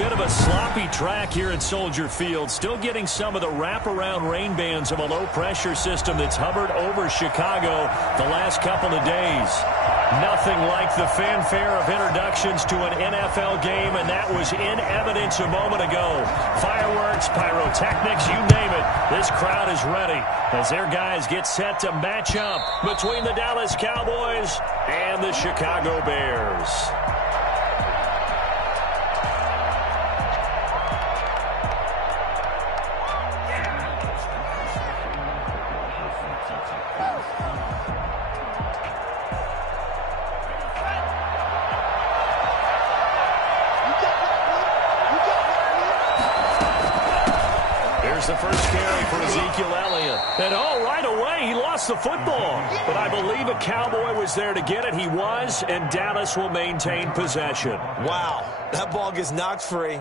bit of a sloppy track here at Soldier Field. Still getting some of the wraparound rain bands of a low-pressure system that's hovered over Chicago the last couple of days. Nothing like the fanfare of introductions to an NFL game, and that was in evidence a moment ago. Fireworks, pyrotechnics, you name it. This crowd is ready as their guys get set to match up between the Dallas Cowboys and the Chicago Bears. The first carry for Ezekiel Elliott. And right away, he lost the football. But I believe a Cowboy was there to get it. He was, and Dallas will maintain possession. Wow, that ball gets knocked free,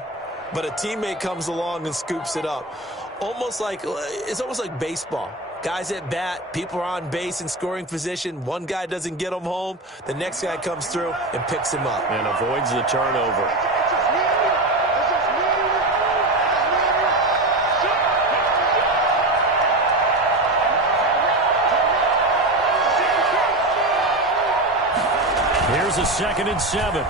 but a teammate comes along and scoops it up. It's almost like baseball. Guys at bat, people are on base in scoring position. One guy doesn't get him home. The next guy comes through and picks him up. And avoids the turnover. Here's a 2nd and 7.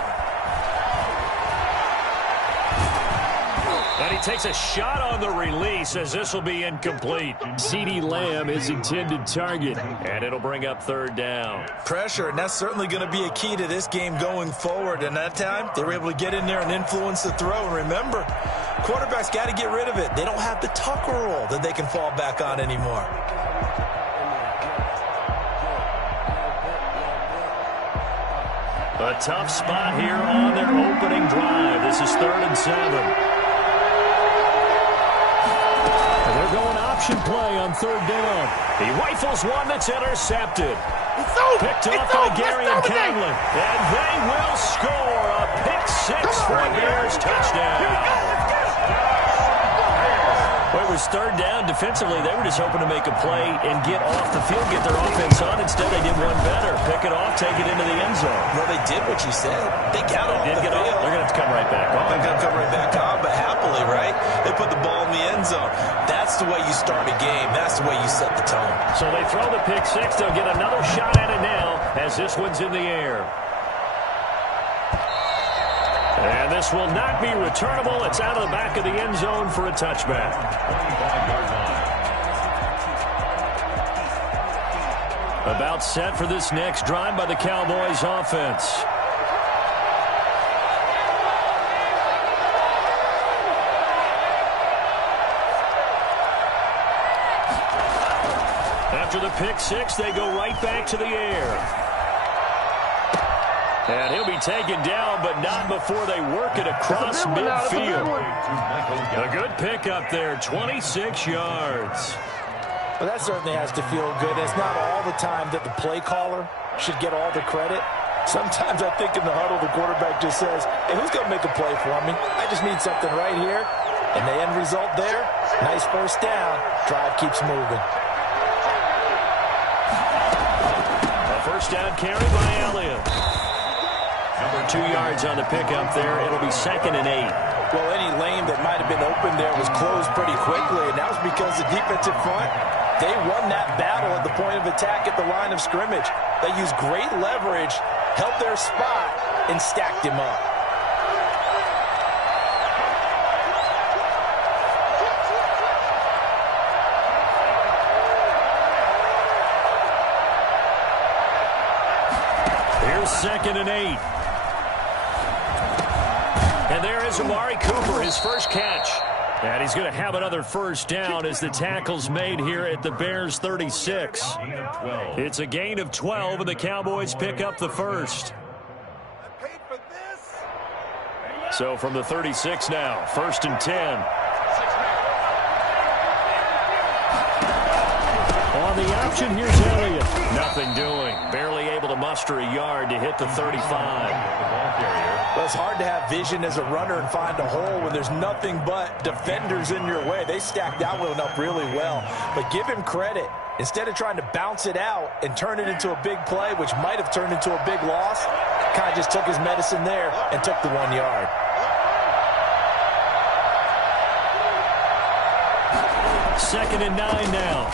And he takes a shot on the release as this will be incomplete. CeeDee Lamb is intended target, and it'll bring up 3rd down. Pressure, and that's certainly going to be a key to this game going forward. And that time, they were able to get in there and influence the throw. And remember, quarterbacks got to get rid of it. They don't have the Tucker roll that they can fall back on anymore. A tough spot here on their opening drive. This is 3rd and 7. And they're going option play on 3rd down. He rifles one that's intercepted. Picked off by Garyon Conley. And they will score a pick-6 for a Bears touchdown. Well, it was 3rd down. Defensively, they were just hoping to make a play and get off the field, get their offense on. Instead, they did one better. Pick it off, take it into the end zone. Well, they did what you said. They got off the field. They're going to have to come right back on. They're going to come right back on, but happily, right? They put the ball in the end zone. That's the way you start a game. That's the way you set the tone. So they throw the pick-6. They'll get another shot at it now as this one's in the air. And this will not be returnable. It's out of the back of the end zone for a touchback. About set for this next drive by the Cowboys offense. After the pick-6, they go right back to the air. And he'll be taken down, but not before they work it across midfield. A good pickup there, 26 yards. Well, that certainly has to feel good. It's not all the time that the play caller should get all the credit. Sometimes I think in the huddle, the quarterback just says, hey, who's going to make a play for me? I just need something right here. And the end result there, nice 1st down. Drive keeps moving. A 1st down carry by Elliott. 2 yards on the pickup there. It'll be 2nd and 8. Well, any lane that might have been open there was closed pretty quickly, and that was because the defensive front, they won that battle at the point of attack at the line of scrimmage. They used great leverage, held their spot, and stacked him up. Here's 2nd and 8. And there is Amari Cooper, his first catch. And he's going to have another 1st down as the tackle's made here at the Bears 36. It's a gain of 12, and the Cowboys pick up the 1st. So from the 36 now, 1st and 10. On the option, here's Elliott. Nothing doing. Barely able to muster a yard to hit the 35. Well, it's hard to have vision as a runner and find a hole when there's nothing but defenders in your way. They stacked that one up really well. But give him credit. Instead of trying to bounce it out and turn it into a big play, which might have turned into a big loss, kind of just took his medicine there and took the 1 yard. 2nd and 9 now.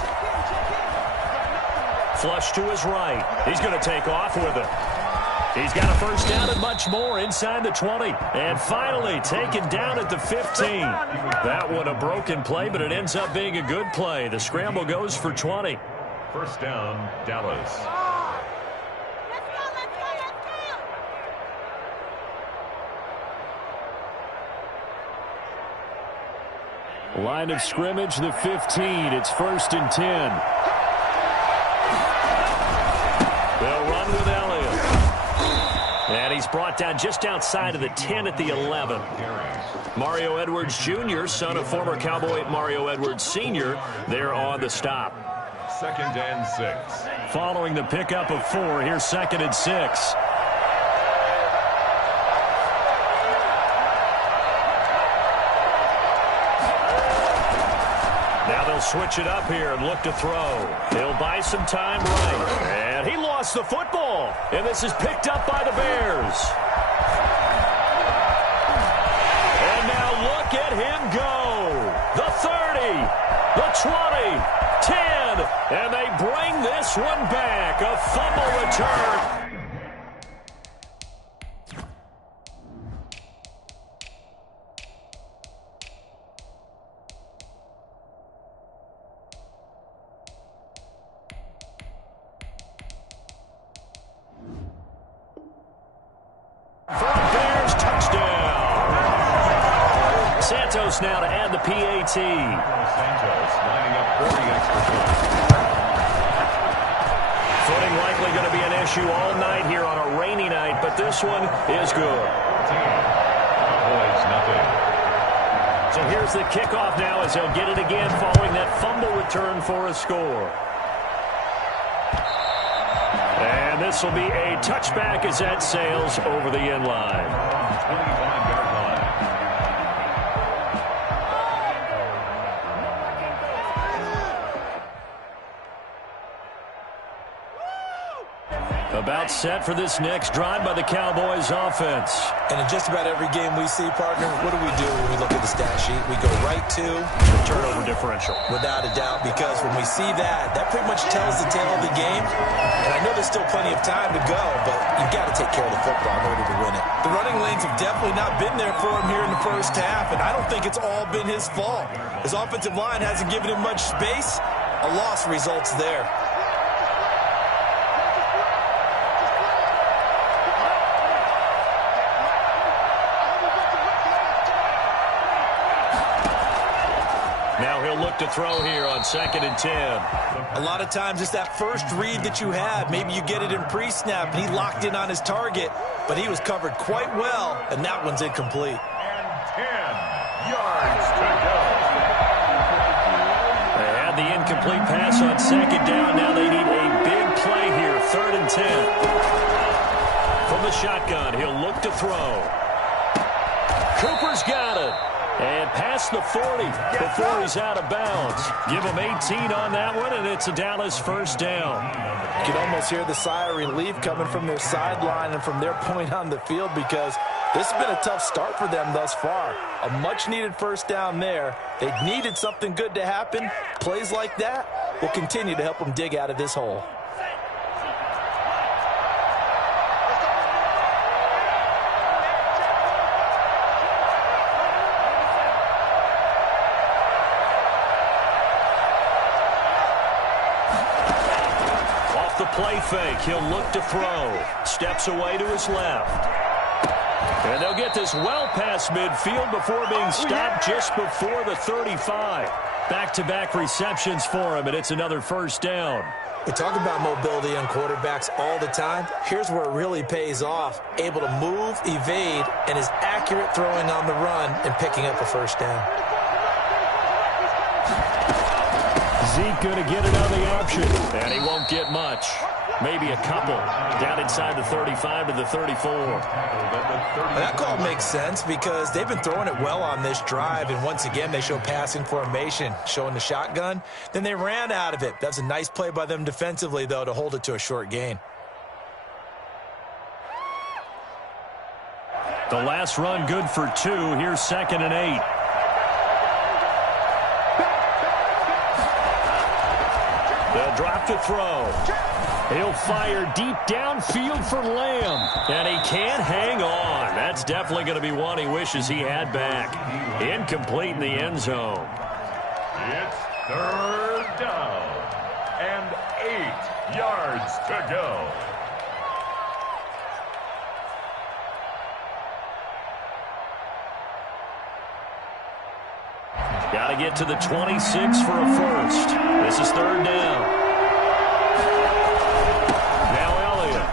Flush to his right. He's going to take off with it. He's got a first down and much more inside the 20. And finally taken down at the 15. That one a broken play, but it ends up being a good play. The scramble goes for 20. First down, Dallas. Line of scrimmage, the 15. It's 1st and 10. They'll run with Elliott. And he's brought down just outside of the 10 at the 11. Mario Edwards Jr., son of former Cowboy Mario Edwards Sr., there on the stop. 2nd and 6. Following the pickup of 4, here's 2nd and 6. Now they'll switch it up here and look to throw. He'll buy some time right. And he lost the football. And this is picked up by the Bears. And now look at him go. The 30, the 20, 10. And they bring this one back. A fumble return. Santos now to add the PAT. Santos lining up 40 extra points. Footing likely going to be an issue all night here on a rainy night, but this one is good. Cowboys, nothing. So here's the kickoff now as he'll get it again following that fumble return for a score. And this will be a touchback as that sails over the end line. 25-yard line. About set for this next drive by the Cowboys offense. And in just about every game we see, partner, what do when we look at the stat sheet? We go right to turnover differential. Without a doubt, because when we see that, that pretty much tells the tale of the game. And I know there's still plenty of time to go, but you've got to take care of the football in order to win it. The running lanes have definitely not been there for him here in the first half, and I don't think it's all been his fault. His offensive line hasn't given him much space. A loss results there. Now he'll look to throw here on 2nd and 10. A lot of times it's that first read that you have. Maybe you get it in pre-snap, and he locked in on his target, but he was covered quite well, and that one's incomplete. And 10 yards to go. They had the incomplete pass on 2nd down. Now they need a big play here, 3rd and 10. From the shotgun, he'll look to throw. Cooper's got it. And past the 40 before he's out of bounds. Give him 18 on that one, and it's a Dallas first down. You can almost hear the sigh of relief coming from their sideline and from their point on the field, because this has been a tough start for them thus far. A much-needed first down there. They needed something good to happen. Plays like that will continue to help them dig out of this hole. Play fake. He'll look to throw. Steps away to his left. And they'll get this well past midfield before being stopped just before the 35. Back-to-back receptions for him, and it's another first down. We talk about mobility on quarterbacks all the time. Here's where it really pays off. Able to move, evade, and is accurate throwing on the run and picking up a first down. Zeke going to get another option, and he won't get much. Maybe a couple. Down inside the 35 to the 34. That call makes sense because they've been throwing it well on this drive, and once again they show passing formation, showing the shotgun. Then they ran out of it. That's a nice play by them defensively, though, to hold it to a short gain. The last run good for 2. Here's 2nd and 8. He'll drop to throw. He'll fire deep downfield for Lamb. And he can't hang on. That's definitely going to be one he wishes he had back. Incomplete in the end zone. It's third down and 8 yards to go. Got to get to the 26 for a first. This is third down. Now Elliott.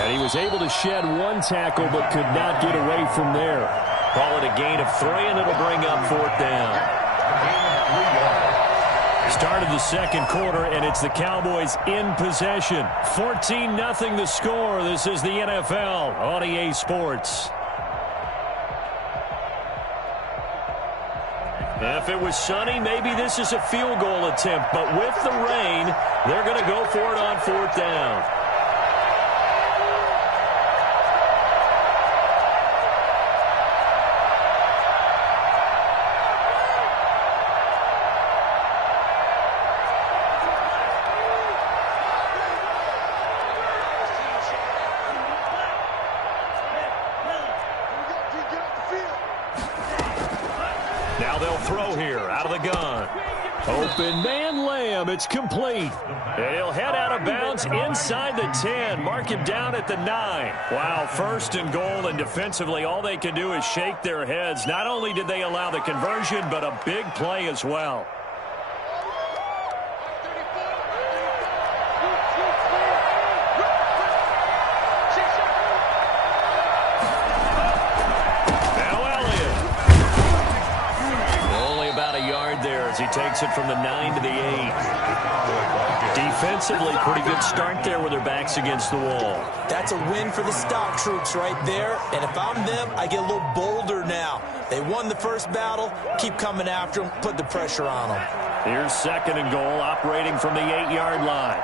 And he was able to shed one tackle but could not get away from there. Call it a gain of 3, and it'll bring up fourth down. Start of the second quarter, and it's the Cowboys in possession. 14-0 the score. This is the NFL on EA Sports. If it was sunny, maybe this is a field goal attempt. But with the rain, they're going to go for it on fourth down. Now they'll throw here out of the gun. Open man Lamb. It's complete. And he'll head out of bounds inside the 10. Mark him down at the 9. Wow, first and goal, and defensively all they can do is shake their heads. Not only did they allow the conversion, but a big play as well. He takes it from the 9 to the 8. Defensively, pretty good start there with their backs against the wall. That's a win for the stock troops right there. And if I'm them, I get a little bolder now. They won the first battle. Keep coming after them. Put the pressure on them. Here's second and goal, operating from the 8-yard line.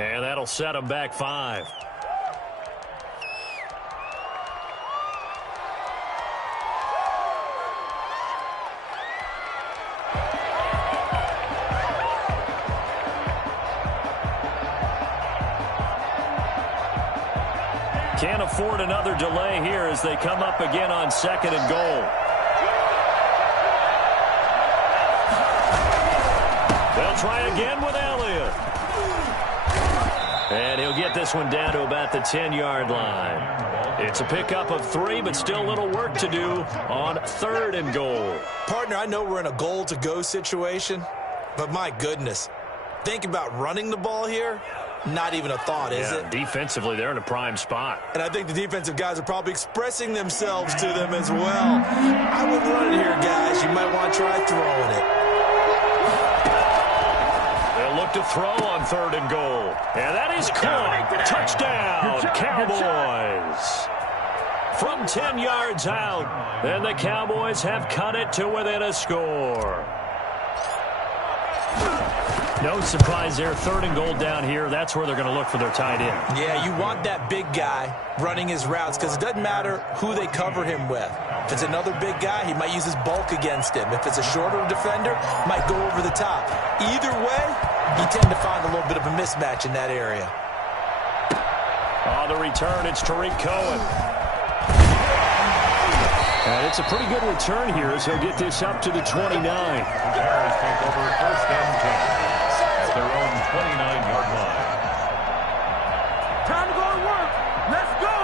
And that'll set them back 5. Can't afford another delay here as they come up again on second and goal. They'll try again with Elliott. And he'll get this one down to about the 10-yard line. It's a pickup of 3, but still a little work to do on third and goal. Partner, I know we're in a goal-to-go situation, but my goodness, think about running the ball here. Not even a thought, is it? Defensively, they're in a prime spot. And I think the defensive guys are probably expressing themselves to them as well. I wouldn't run it here, guys. You might want to try throwing it. They'll look to throw on third and goal. And that is caught. Touchdown, Cowboys. From 10 yards out, and the Cowboys have cut it to within a score. No surprise there. Third and goal down here. That's where they're going to look for their tight end. Yeah, you want that big guy running his routes because it doesn't matter who they cover him with. If it's another big guy, he might use his bulk against him. If it's a shorter defender, might go over the top. Either way, you tend to find a little bit of a mismatch in that area. On the return, it's Tariq Cohen. And it's a pretty good return here as he'll get this up to the 29. The Bears take over first and 10 at their own 29-yard line. Time to go to work. Let's go.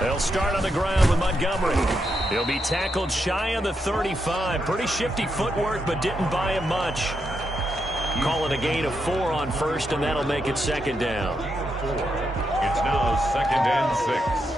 They'll start on the ground with Montgomery. He'll be tackled shy of the 35. Pretty shifty footwork, but didn't buy him much. Call it a gain of 4 on first, and that'll make it second down. It's now second and 6.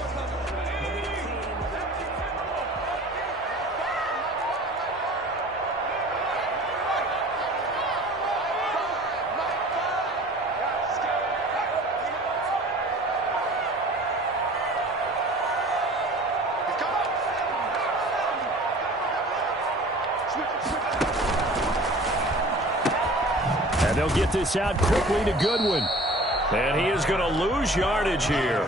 And they'll get this out quickly to Goodwin. And he is going to lose yardage here.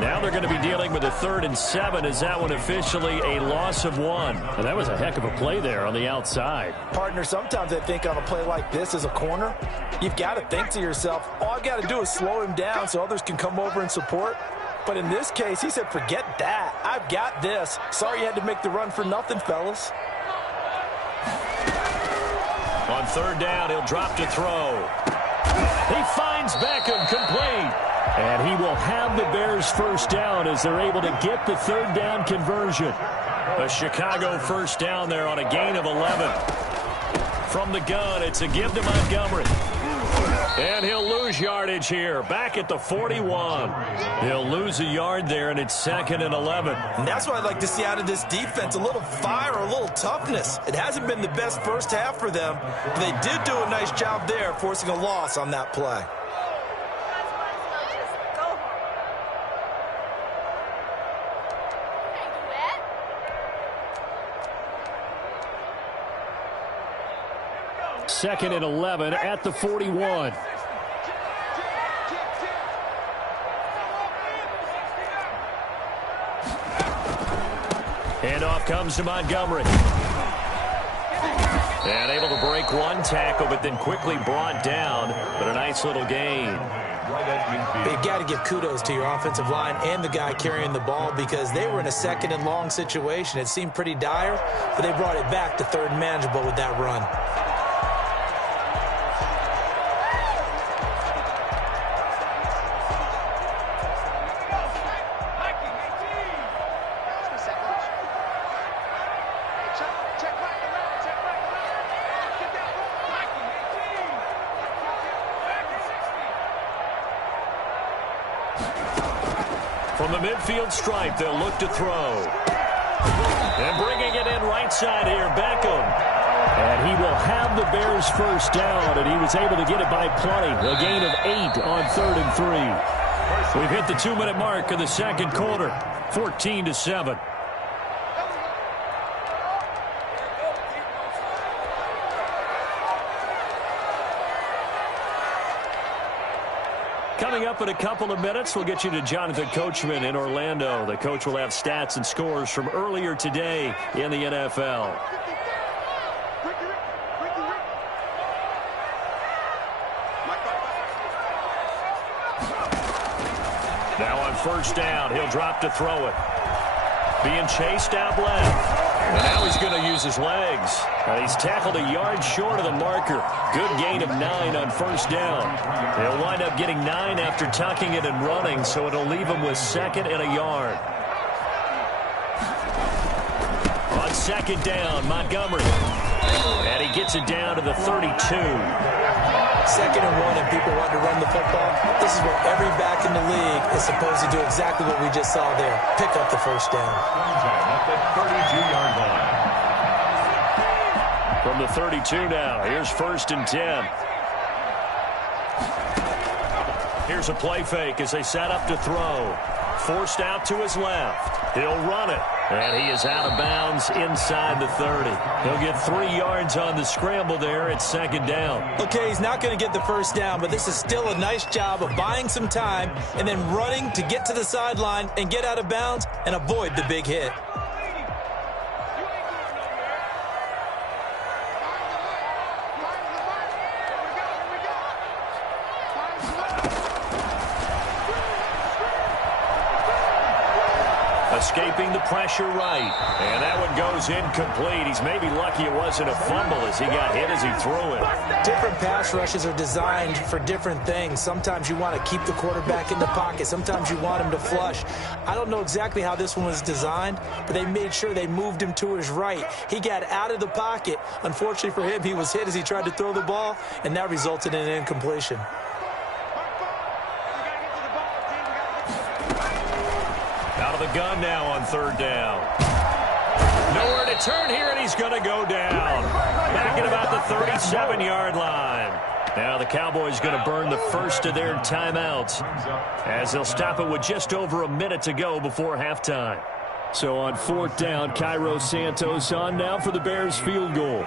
Now they're going to be dealing with a 3rd and 7. Is that one officially a loss of 1? And that was a heck of a play there on the outside. Partner, sometimes I think on a play like this as a corner, you've got to think to yourself, all I've got to do is slow him down so others can come over and support. But in this case, he said, forget that. I've got this. Sorry you had to make the run for nothing, fellas. On 3rd down, he'll drop to throw. He finds Beckham complete. And he will have the Bears first down as they're able to get the 3rd down conversion. A Chicago first down there on a gain of 11. From the gun, it's a give to Montgomery. And he'll lose yardage here, back at the 41. He'll lose a yard there, and it's 2nd and 11. And that's what I'd like to see out of this defense, a little fire, a little toughness. It hasn't been the best first half for them, but they did do a nice job there, forcing a loss on that play. Second and 11 at the 41. Handoff comes to Montgomery. And able to break one tackle, but then quickly brought down. But a nice little gain. You've got to give kudos to your offensive line and the guy carrying the ball because they were in a 2nd and long situation. It seemed pretty dire, but they brought it back to 3rd and manageable with that run. From the midfield stripe, they'll look to throw. And bringing it in right side here, Beckham. And he will have the Bears first down, and he was able to get it by plenty. A gain of 8 on 3rd and 3. We've hit the 2-minute mark of the second quarter, 14-7. Coming up in a couple of minutes, we'll get you to Jonathan Coachman in Orlando. The coach will have stats and scores from earlier today in the NFL. Now on first down, he'll drop to throw it. Being chased out left. And now he's going to use his legs. He's tackled a yard short of the marker. Good gain of 9 on first down. He'll wind up getting 9 after tucking it and running, so it'll leave him with 2nd and a yard. On 2nd down, Montgomery. And he gets it down to the 32. 2nd and 1 and people want to run the football. This is where every back in the league is supposed to do exactly what we just saw there. Pick up the first down. At the 32-yard line. From the 32 now, here's 1st and 10. Here's a play fake as they set up to throw. Forced out to his left. He'll run it. And he is out of bounds inside the 30. He'll get 3 yards on the scramble there at 2nd down. Okay, he's not going to get the first down, but this is still a nice job of buying some time and then running to get to the sideline and get out of bounds and avoid the big hit. Escaping the pressure right. And that one goes incomplete. He's maybe lucky it wasn't a fumble as he got hit as he threw it. Different pass rushes are designed for different things. Sometimes you want to keep the quarterback in the pocket. Sometimes you want him to flush. I don't know exactly how this one was designed, but they made sure they moved him to his right. He got out of the pocket. Unfortunately for him, he was hit as he tried to throw the ball, and that resulted in an incompletion. Out of the gun now on 3rd down. Nowhere to turn here, and he's going to go down. Back at about the 37-yard line. Now the Cowboys going to burn the first of their timeouts as they'll stop it with just over a minute to go before halftime. So on 4th down, Cairo Santos on now for the Bears field goal.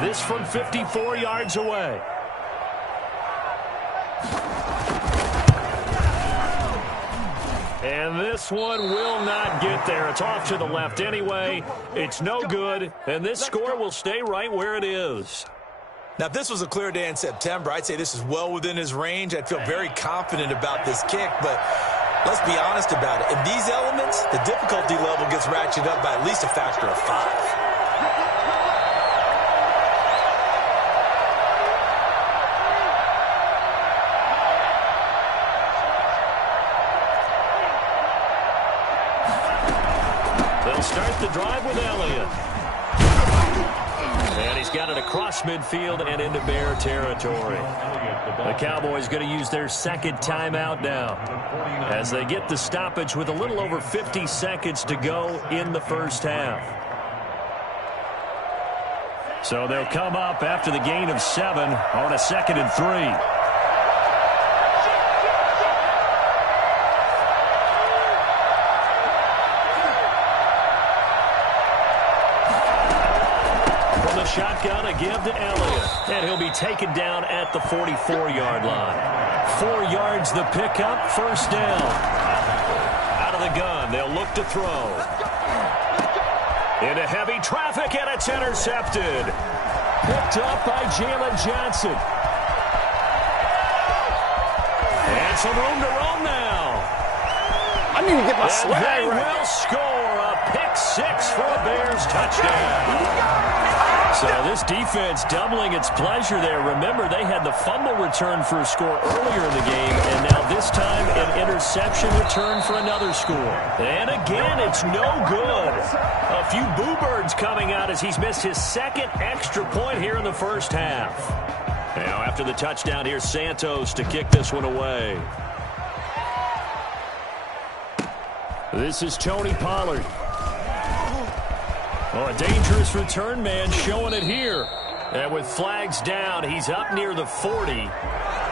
This from 54 yards away. And this one will not get there. It's off to the left anyway. It's no good, and this score will stay right where it is. Now, if this was a clear day in September, I'd say this is well within his range. I'd feel very confident about this kick, but let's be honest about it. In these elements, the difficulty level gets ratcheted up by at least a factor of 5. Start the drive with Elliott. And he's got it across midfield and into Bear territory. The Cowboys going to use their second timeout now as they get the stoppage with a little over 50 seconds to go in the first half. So they'll come up after the gain of 7 on a 2nd and 3. Shotgun, a give to Elliott, and he'll be taken down at the 44-yard line. 4 yards the pickup, first down. Out of the gun, they'll look to throw. Into heavy traffic, and it's intercepted. Picked up by Jalen Johnson. And some room to roam now. I need to get my swag right. They right. will score a pick 6 for a Bears touchdown. So this defense doubling its pleasure there. Remember, they had the fumble return for a score earlier in the game, and now this time an interception return for another score. And again, it's no good. A few boo birds coming out as he's missed his second extra point here in the first half. Now after the touchdown, here's Santos to kick this one away. This is Tony Pollard. Oh, a dangerous return man showing it here. And with flags down, he's up near the 40.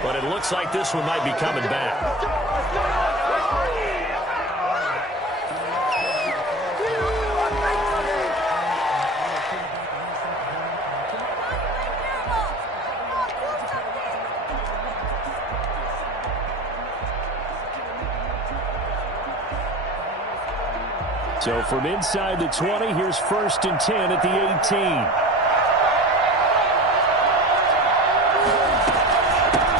But it looks like this one might be coming back. So from inside the 20, here's 1st and 10 at the 18.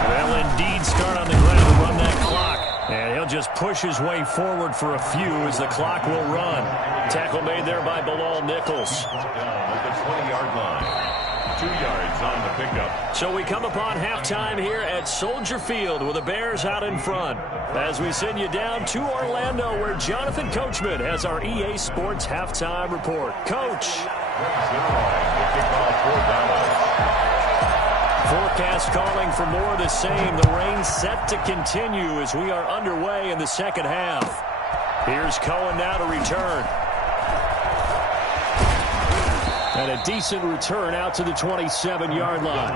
They'll indeed start on the ground and run that clock. And he'll just push his way forward for a few as the clock will run. Tackle made there by Bilal Nichols. Down at the 20-yard line. 2 yards on the pickup. So we come upon halftime here at Soldier Field with the Bears out in front. As we send you down to Orlando where Jonathan Coachman has our EA Sports halftime report. Coach. Forecast calling for more of the same. The rain set to continue as we are underway in the second half. Here's Cohen now to return. And a decent return out to the 27-yard line.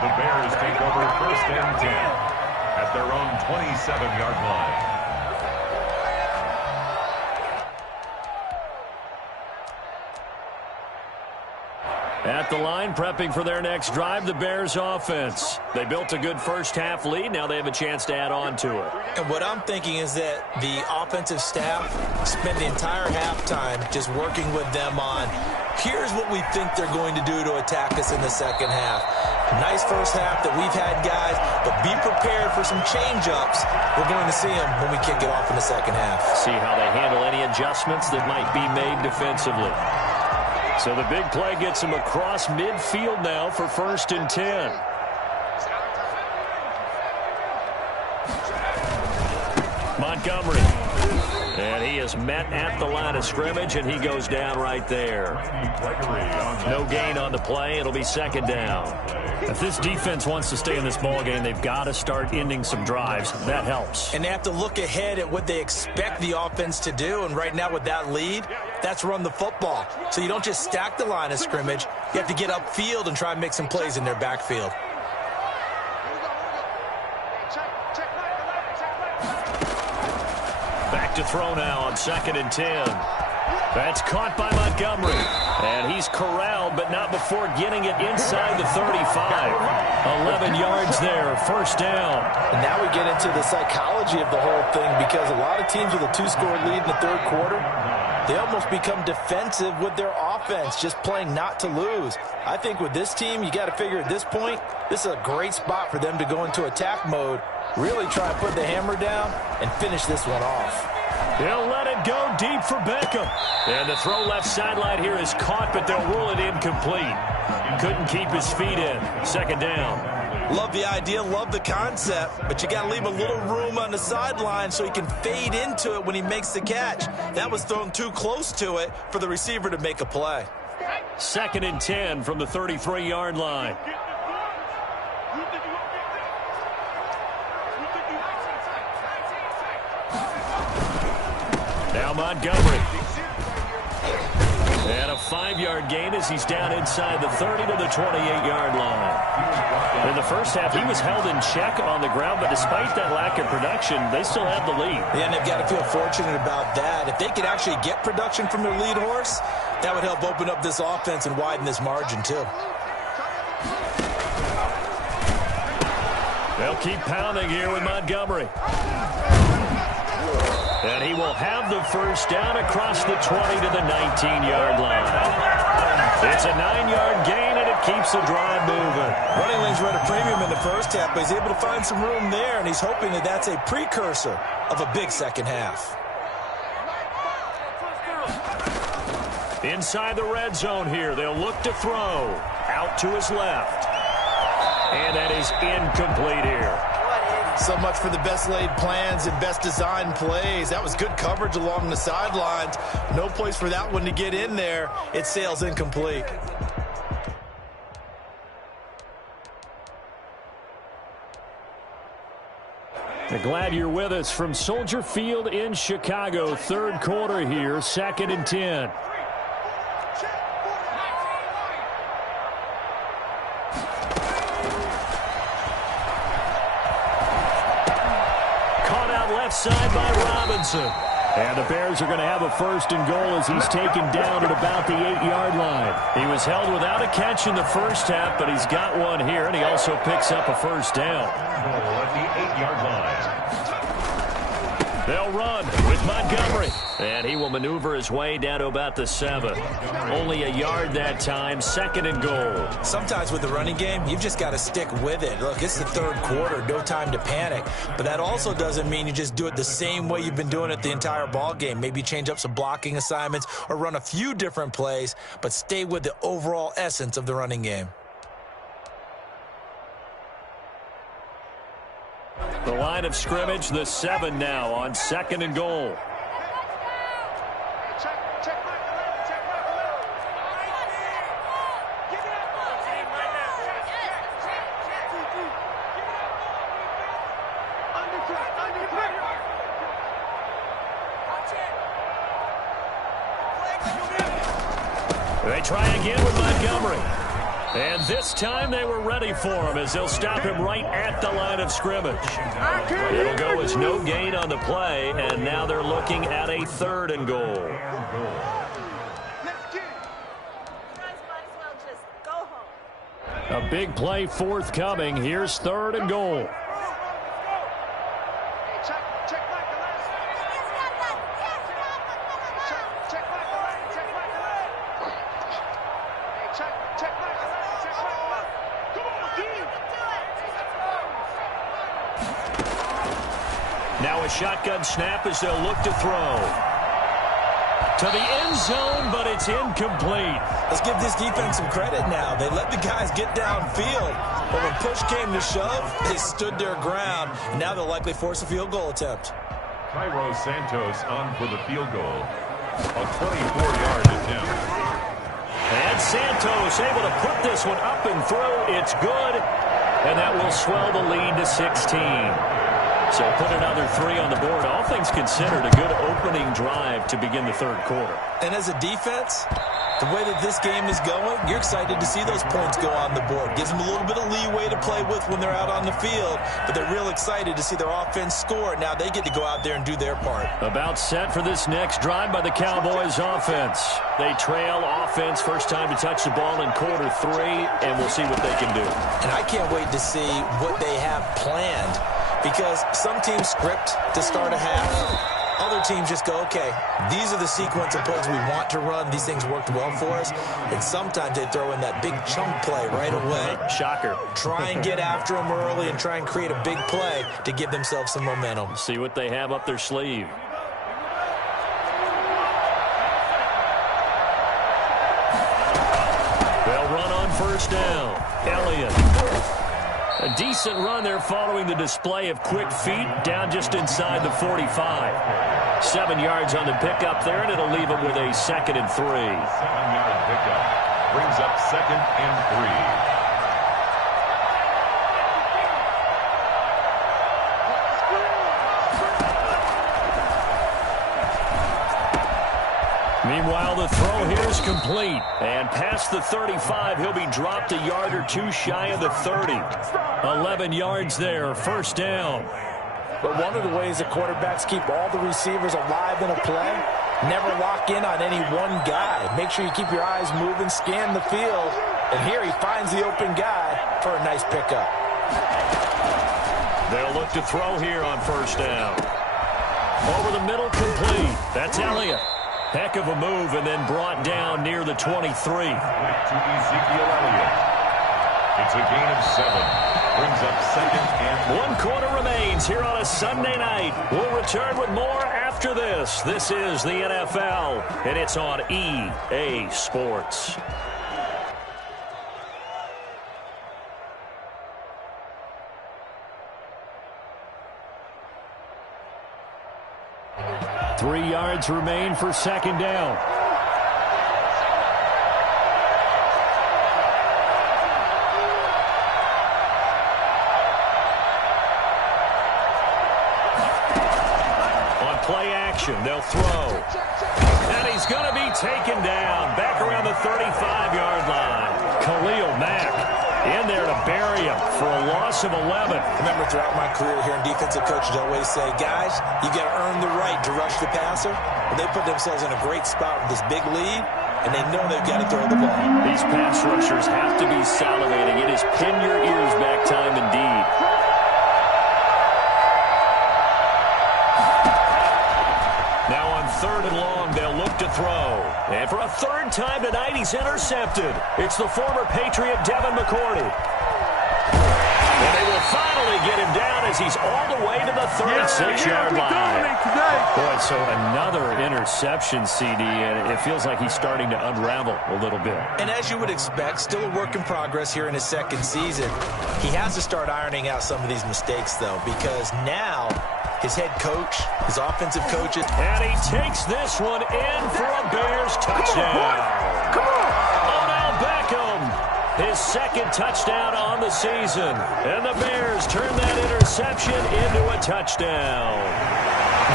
The Bears take over 1st and 10 at their own 27-yard line. At the line, prepping for their next drive, the Bears offense. They built a good first-half lead. Now they have a chance to add on to it. And what I'm thinking is that the offensive staff spent the entire halftime just working with them on, here's what we think they're going to do to attack us in the second half. Nice first half that we've had, guys, but be prepared for some change-ups. We're going to see them when we kick it off in the second half. See how they handle any adjustments that might be made defensively. So the big play gets him across midfield now for 1st and 10. Montgomery. And he is met at the line of scrimmage, and he goes down right there. No gain on the play. It'll be 2nd down. If this defense wants to stay in this ballgame, they've got to start ending some drives. That helps. And they have to look ahead at what they expect the offense to do. And right now with that lead, that's run the football. So you don't just stack the line of scrimmage. You have to get upfield and try and make some plays in their backfield. to throw now on 2nd and 10. That's caught by Montgomery. And he's corralled, but not before getting it inside the 35. 11 yards there, first down. And now we get into the psychology of the whole thing, because a lot of teams with a 2-score lead in the third quarter, they almost become defensive with their offense, just playing not to lose. I think with this team, you got to figure at this point, this is a great spot for them to go into attack mode, really try and put the hammer down and finish this one off. They'll let it go deep for Beckham. And the throw left sideline here is caught, but they'll rule it incomplete. Couldn't keep his feet in. 2nd down. Love the idea, love the concept, but you got to leave a little room on the sideline so he can fade into it when he makes the catch. That was thrown too close to it for the receiver to make a play. 2nd and 10 from the 33-yard line. Now Montgomery. And a 5-yard gain as he's down inside the 30 to the 28-yard line. In the first half, he was held in check on the ground, but despite that lack of production, they still have the lead. Yeah, and they've got to feel fortunate about that. If they could actually get production from their lead horse, that would help open up this offense and widen this margin, too. They'll keep pounding here with Montgomery. And he will have the first down across the 20 to the 19-yard line. It's a 9-yard gain, and it keeps the drive moving. Running lanes were at a premium in the first half, but he's able to find some room there, and he's hoping that that's a precursor of a big second half. Inside the red zone here, they'll look to throw. Out to his left. And that is incomplete here. So much for the best laid plans and best designed plays. That was good coverage along the sidelines. No place for that one to get in there. It sails incomplete. Glad you're with us from Soldier Field in Chicago. Third quarter here, 2nd and 10. Side by Robinson. And the Bears are going to have a 1st and goal as he's taken down at about the 8-yard line. He was held without a catch in the first half, but he's got one here, and he also picks up a first down. At the 8-yard line. They'll run with Montgomery. And he will maneuver his way down to about the 7. Only a yard that time, 2nd and goal. Sometimes with the running game, you've just got to stick with it. Look, it's the third quarter, no time to panic. But that also doesn't mean you just do it the same way you've been doing it the entire ball game. Maybe change up some blocking assignments or run a few different plays, but stay with the overall essence of the running game. The line of scrimmage, the 7 now on 2nd and goal. They try again with Montgomery. And this time they were ready for him as they'll stop him right at the line of scrimmage. It'll go as no gain on the play, and now they're looking at a 3rd and goal. A big play forthcoming. Here's 3rd and goal. Now a shotgun snap as they'll look to throw. To the end zone, but it's incomplete. Let's give this defense some credit now. They let the guys get downfield, but when push came to shove, they stood their ground, and now they'll likely force a field goal attempt. Cairo Santos on for the field goal. A 24-yard attempt. And Santos able to put this one up and through. It's good, and that will swell the lead to 16. So put another 3 on the board. All things considered, a good opening drive to begin the third quarter. And as a defense, The way that this game is going, you're excited to see those points go on the board. Gives them a little bit of leeway to play with when they're out on the field, but they're real excited to see their offense score. Now they get to go out there and do their part. About set for this next drive by the Cowboys offense. They trail offense, first time to touch the ball in quarter 3, and we'll see what they can do. And I can't wait to see what they have planned, because some teams script to start a half. Other teams just go, okay, these are the sequence of plays we want to run. These things worked well for us. And sometimes they throw in that big chunk play right away. Shocker. Try and get after them early and try and create a big play to give themselves some momentum. See what they have up their sleeve. They'll run on first down. Elliott. A decent run there following the display of quick feet down just inside the 45. 7 yards on the pickup there, and it'll leave him with a 2nd and 3. 7-yard pickup brings up 2nd and 3. Meanwhile, the throw here is complete. And past the 35, he'll be dropped a yard or 2 shy of the 30. 11 yards there, first down. But one of the ways that quarterbacks keep all the receivers alive in a play, never lock in on any one guy. Make sure you keep your eyes moving, scan the field. And here he finds the open guy for a nice pickup. They'll look to throw here on first down. Over the middle, complete. That's Elliott. Heck of a move, and then brought down near the 23. To Ezekiel Elliott. It's a gain of 7. Brings up 2nd and 1 quarter remains here on a Sunday night. We'll return with more after this. This is the NFL, and it's on EA Sports. Three yards remain for second down. On play action, they'll throw. And he's going to be taken down back around the 35-yard line. Khalil Mack in there to bury him for a loss of 11. Remember, throughout my career here in defensive coaches, I always say, guys, you got to earn the right to rush the passer. And they put themselves in a great spot with this big lead, and they know they've got to throw the ball. These pass rushers have to be salivating. It is pin your ears back time indeed. Now on 3rd and long, they'll look to throw. And for a 3rd time tonight, he's intercepted. It's the former Patriot Devin McCourty. And they will finally get him down as he's all the way to the 36-yard line. Boy, so another interception, CD, and it feels like he's starting to unravel a little bit. And as you would expect, still a work in progress here in his 2nd season. He has to start ironing out some of these mistakes, though, because now his head coach, his offensive coaches. And he takes this one in for a Bears touchdown. Come on! Odell Beckham, his 2nd touchdown on the season. And the Bears turn that interception into a touchdown.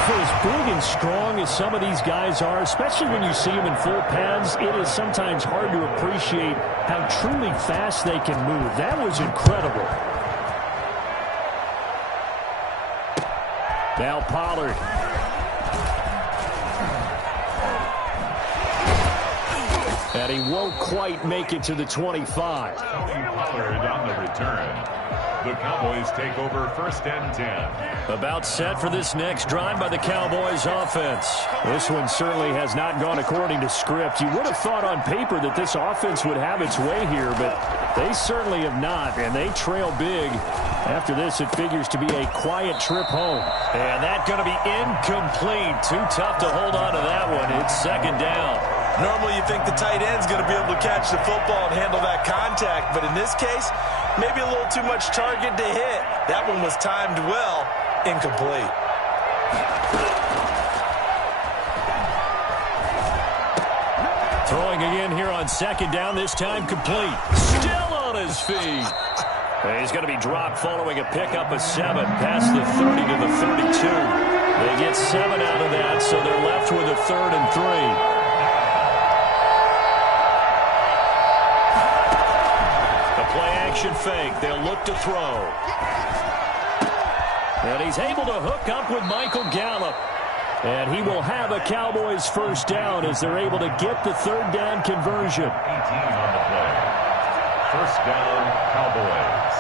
For as big and strong as some of these guys are, especially when you see them in full pads, it is sometimes hard to appreciate how truly fast they can move. That was incredible. Now Pollard. And he won't quite make it to the 25. Tony Pollard on the return. The Cowboys take over 1st and 10. About set for this next drive by the Cowboys offense. This one certainly has not gone according to script. You would have thought on paper that this offense would have its way here, but they certainly have not, and they trail big. After this, it figures to be a quiet trip home. And that's going to be incomplete. Too tough to hold on to that one. It's 2nd down. Normally you think the tight end's going to be able to catch the football and handle that contact, but in this case, maybe a little too much target to hit. That one was timed well, incomplete. Throwing again here on 2nd down, this time complete. Still on his feet. He's going to be dropped following a pickup of 7 past the 30 to the 32. They get 7 out of that, so they're left with a 3rd and 3. fake. They'll look to throw. And he's able to hook up with Michael Gallup. And he will have a Cowboys first down as they're able to get the third down conversion. 18 on the play. First down, Cowboys.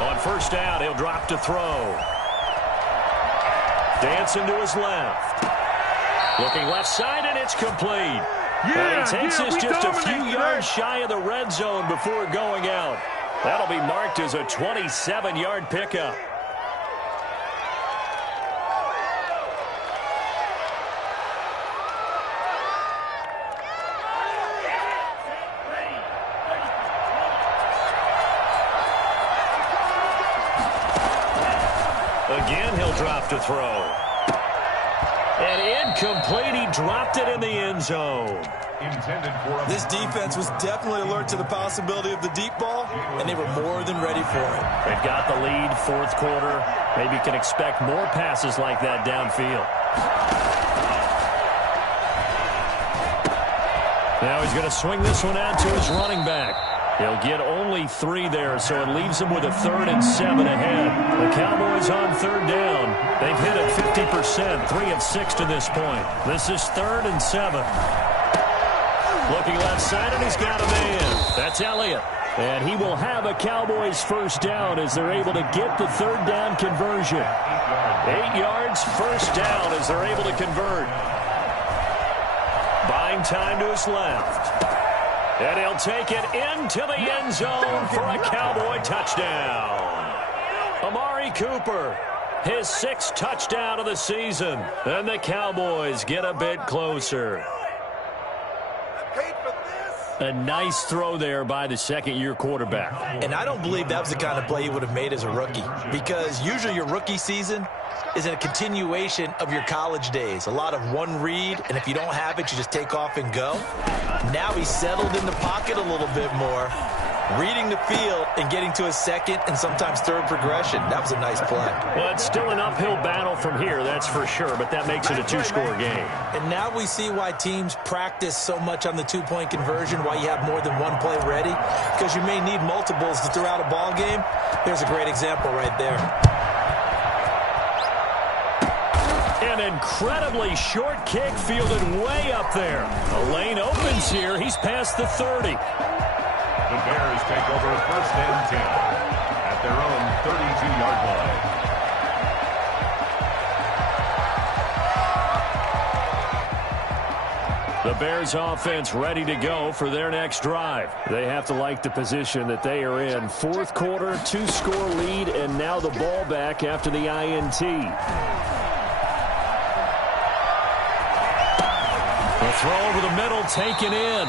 On first down, he'll drop to throw. Dancing to his left. Looking left side, and it's complete. And he takes this just a few yards shy of the red zone before going out. That'll be marked as a 27-yard pickup. Again, he'll drop to throw. And incomplete. He dropped it in the end zone. This defense was definitely alert to the possibility of the deep ball, and they were more than ready for it. They've got the lead, fourth quarter. Maybe you can expect more passes like that downfield. Now he's going to swing this one out to his running back. He'll get only 3 there, so it leaves him with a 3rd and 7 ahead. The Cowboys on third down. They've hit it 50%, 3 of 6 to this point. This is 3rd and 7. Looking left side, and he's got a man. That's Elliott. And he will have a Cowboys first down as they're able to get the third down conversion. 8 yards, first down as they're able to convert. Buying time to his left. And he'll take it into the end zone for a Cowboy touchdown. Amari Cooper, his 6th touchdown of the season. And the Cowboys get a bit closer. A nice throw there by the second-year quarterback. And I don't believe that was the kind of play he would have made as a rookie, because usually your rookie season is a continuation of your college days. A lot of one read, and if you don't have it, you just take off and go. Now he's settled in the pocket a little bit more, reading the field and getting to his second and sometimes third progression. That was a nice play. Well, it's still an uphill battle from here, that's for sure, but that makes it a 2-score game. And now we see why teams practice so much on the 2-point conversion, why you have more than one play ready, because you may need multiples to throw out a ball game. There's a great example right there. An incredibly short kick fielded way up there. The lane opens here. He's past the 30. The Bears take over 1st and 10 at their own 32-yard line. The Bears offense ready to go for their next drive. They have to like the position that they are in. Fourth quarter, 2-score lead, and now the ball back after the INT. The throw over the middle, taken in.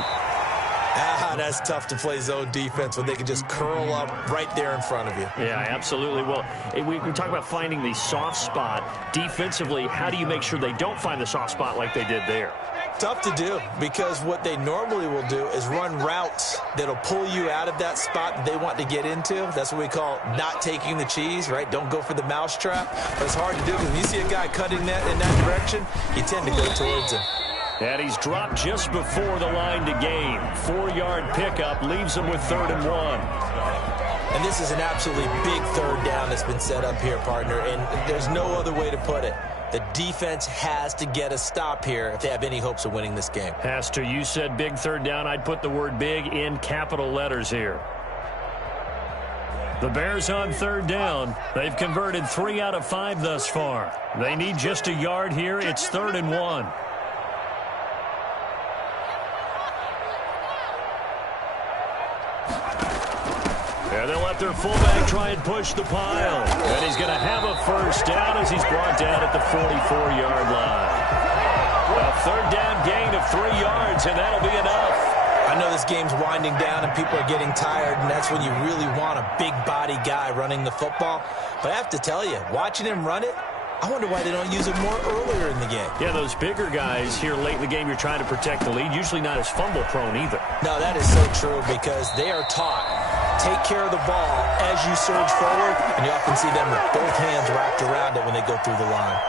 That's tough to play zone defense when they can just curl up right there in front of you. Yeah, absolutely. Well, we talk about finding the soft spot. Defensively, how do you make sure they don't find the soft spot like they did there? Tough to do, because what they normally will do is run routes that'll pull you out of that spot that they want to get into. That's what we call not taking the cheese, right? Don't go for the mousetrap. But it's hard to do, because when you see a guy cutting that in that direction, you tend to go towards him. And he's dropped just before the line to gain. 4-yard pickup leaves him with 3rd and 1. And this is an absolutely big third down that's been set up here, partner, and there's no other way to put it. The defense has to get a stop here if they have any hopes of winning this game. Has to. You said big third down. I'd put the word big in capital letters here. The Bears on third down. They've converted 3 out of 5 thus far. They need just a yard here. It's 3rd and 1. And they'll let their fullback try and push the pile. And he's going to have a first down as he's brought down at the 44-yard line. A third down gain of 3 yards, and that'll be enough. I know this game's winding down and people are getting tired, and that's when you really want a big-body guy running the football. But I have to tell you, watching him run it, I wonder why they don't use it more earlier in the game. Yeah, those bigger guys here late in the game, you're trying to protect the lead, usually not as fumble-prone either. No, that is so true, because they are taught, take care of the ball as you surge forward, and you often see them with both hands wrapped around it when they go through the line.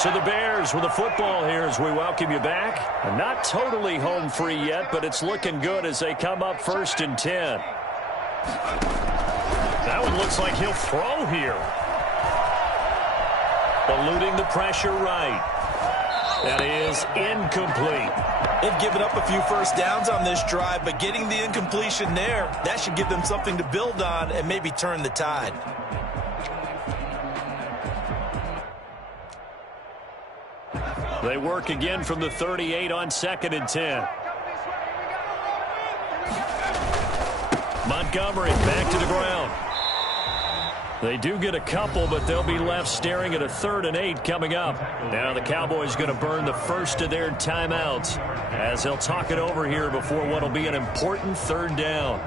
So the Bears with the football here as we welcome you back. Not totally home free yet, but it's looking good as they come up 1st and 10. That one looks like he'll throw here. Eluding the pressure right. That is incomplete. They've given up a few first downs on this drive, but getting the incompletion there, that should give them something to build on and maybe turn the tide. They work again from the 38 on 2nd and 10. Montgomery back to the ground. They do get a couple, but they'll be left staring at a 3rd and 8 coming up. Now the Cowboys going to burn the first of their timeouts as they'll talk it over here before what will be an important 3rd down.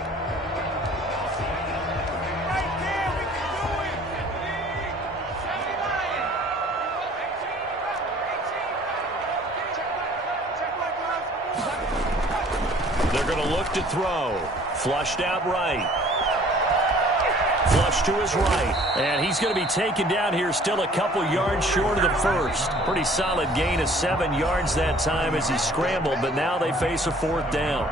They're going to look to throw. Flushed out right. Flush to his right. And he's going to be taken down here still a couple yards short of the first. Pretty solid gain of 7 yards that time as he scrambled, but now they face a 4th down.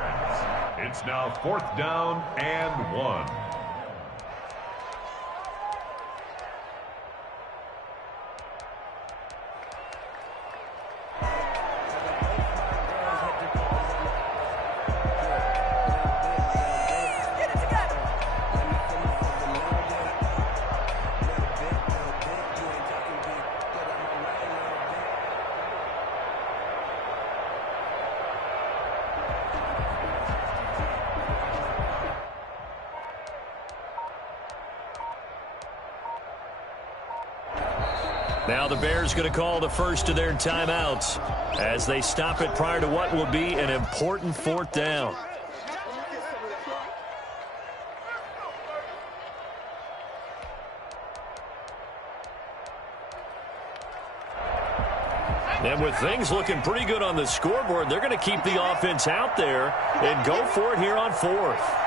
It's now 4th down and 1. Now the Bears going to call the first of their timeouts as they stop it prior to what will be an important 4th down. And with things looking pretty good on the scoreboard, they're going to keep the offense out there and go for it here on 4th.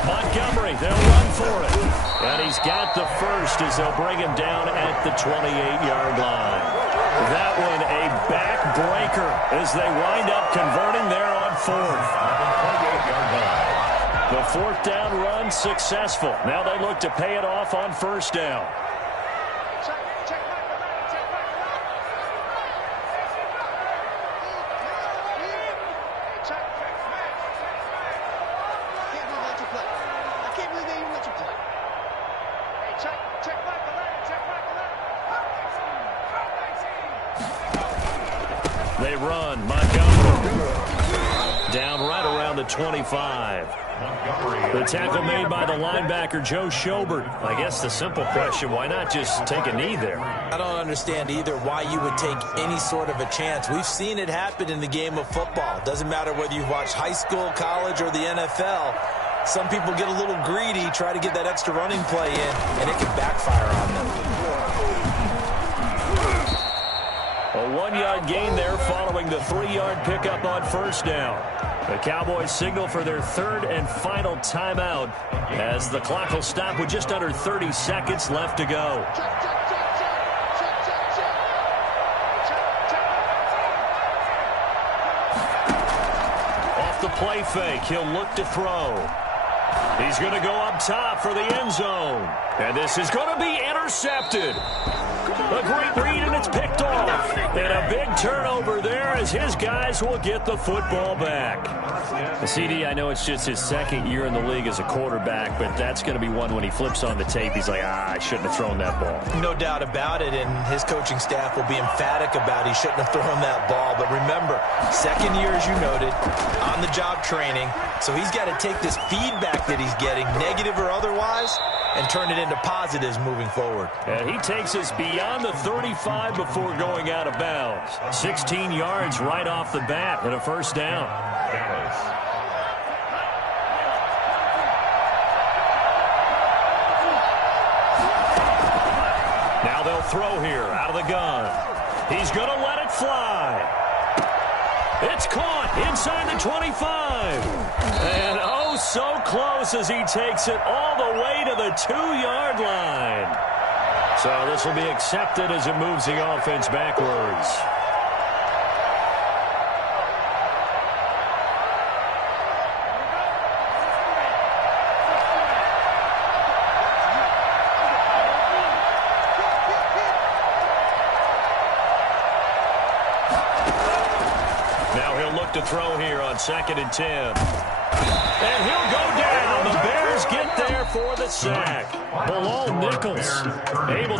Montgomery, they'll run for it. And he's got the first as they'll bring him down at the 28-yard line. That one a backbreaker as they wind up converting there on 4th. The 4th down run successful. Now they look to pay it off on 1st down. They run. Montgomery down right around the 25. The tackle made by the linebacker, Joe Schobert. I guess the simple question, why not just take a knee there? I don't understand either why you would take any sort of a chance. We've seen it happen in the game of football. Doesn't matter whether you've watched high school, college, or the NFL. Some people get a little greedy, try to get that extra running play in, and it can backfire on them. A 1-yard gain there following the 3-yard pickup on 1st down. The Cowboys signal for their 3rd and final timeout as the clock will stop with just under 30 seconds left to go. Off the play fake, he'll look to throw. He's going to go up top for the end zone. And this is going to be intercepted. A great read, and it's picked off. And a big turnover there as his guys will get the football back. CD, I know it's just his 2nd year in the league as a quarterback, but that's going to be one when he flips on the tape. He's like, I shouldn't have thrown that ball. No doubt about it, and his coaching staff will be emphatic about he shouldn't have thrown that ball. But remember, 2nd year, as you noted, on-the-job training. So he's got to take this feedback that he's getting, negative or otherwise, and turn it into positives moving forward. And he takes us beyond the 35 before going out of bounds. 16 yards right off the bat and a 1st down. Now they'll throw here out of the gun. He's going to let it fly. It's caught inside the 25. And oh, so close as he takes it all the way to the 2-yard line. So this will be accepted as it moves the offense backwards. Now he'll look to throw here on 2nd and 10. And he'll go down. The Bears get there for the sack. Bilal Nichols able to